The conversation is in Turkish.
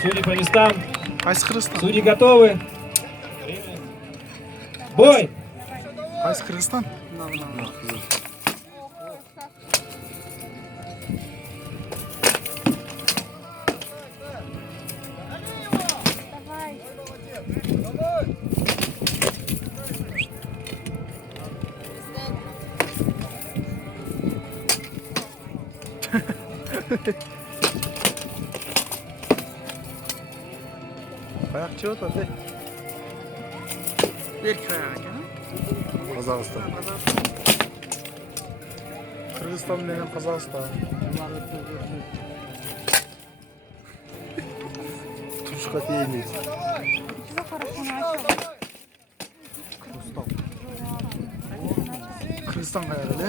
Судьи по местам. Qaysi Qirg'iziston? Судьи готовы. Бой! Qaysi Qirg'iziston? Ayak çiğot hadi. Erkek ayağı ekan. Qozog'iston. Qirg'iziston degan Qozog'iston. Turishga tegmaydi. Qirg'iziston qayerda?